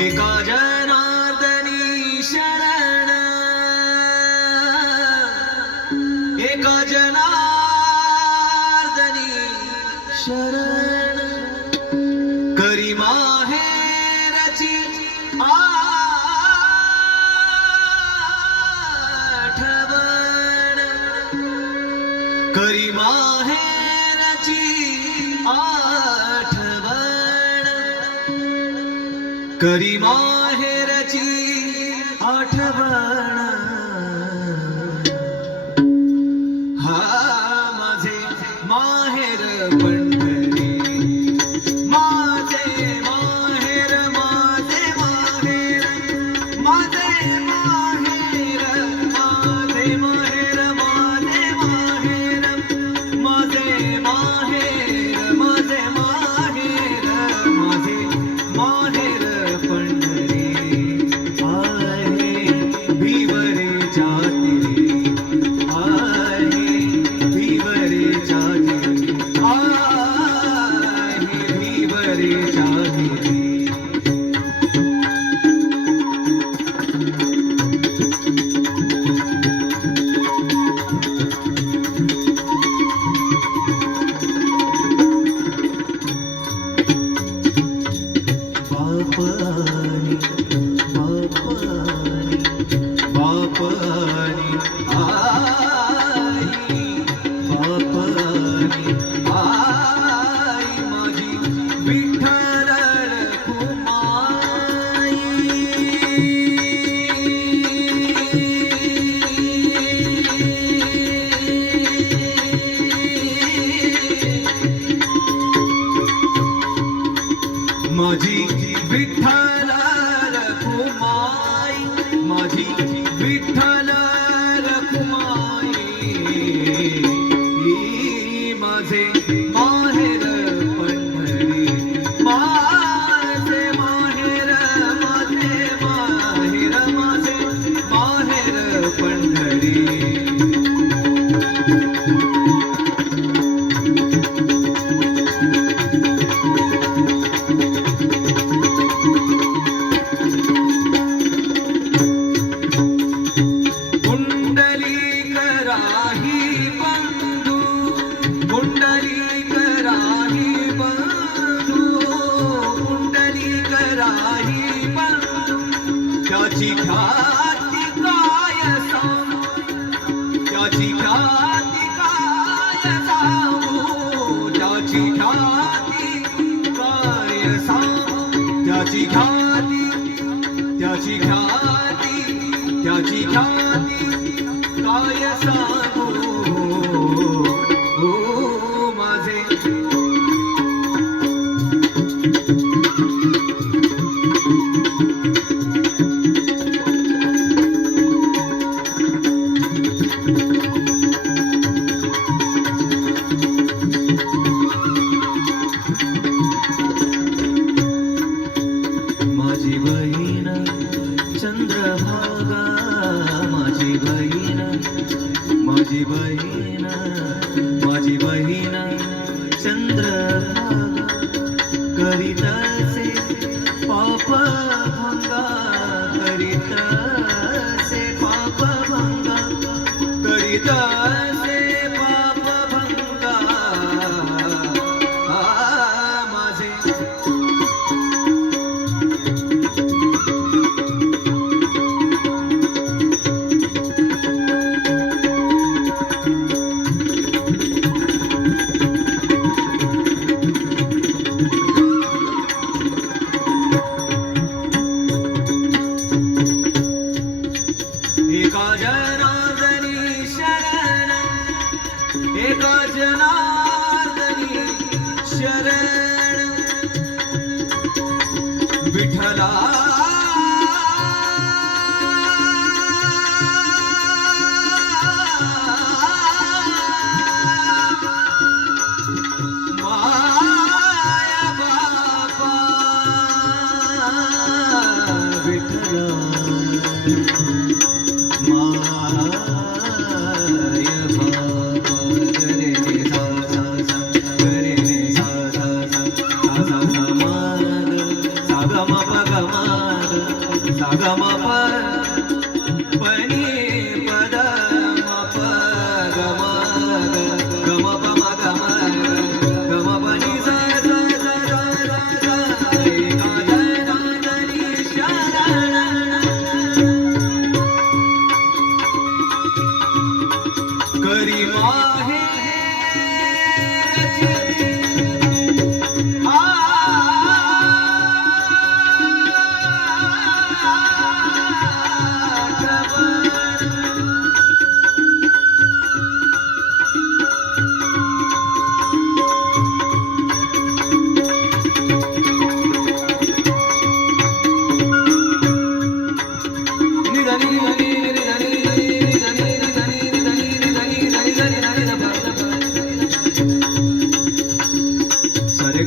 एका जनार्दनी शरण, एका जनार्दनी शरण, करी माहेरची आठवण, करी माहेरची आठवण, करी माहेरची आठवण. हा माझे माहेर पंढरी, माझे माहेर, माझे माहेर, माझे माहेर, माझे माहेर, माझे माहेर, माझे माहेर, माझे माहेर, माझे माहेर पंढरी आहे भिवरे जाती, आहे भिवरे जाती, आहे भिवरे जाती. बापानी बापानी बापानी आई, बापानी आई माझी विठ्ठल रखुमाई. माझी विठ्ठल रखुमाई, माझी विठ्ठल रखुमाई, माझे माहेर पंढरी, माझे माहेर, माझे माहेर, माझे माहेर पंढरी. कुंडलिक राही बंधू, कुंडलिक राही बंधू, कुंडलिक राही बंधू, त्याची ख्याती काय सांगू, त्याची ख्याती काय सांगू, त्याची ख्याती काय सांगू, त्याची ख्याती, त्याची ख्याती, त्याची ख्याती काय सांगू. हो माझे माझी बहीण चंद्रभागा, माझी बहीण, माझी बहीण, माझी बहीण चंद्रभागा, करीतसे पाप भंगा, करीतसे पाप भंगा, करीतसे पाप भंगा. माझे एका जनार्दनी शरण, ग म प पनी पद म प ग म ग म प म ग म ग म प नि सा सा सा सा सा सा रे गा ग गा ग नि शा रा रा करी माहे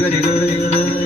गरे गरे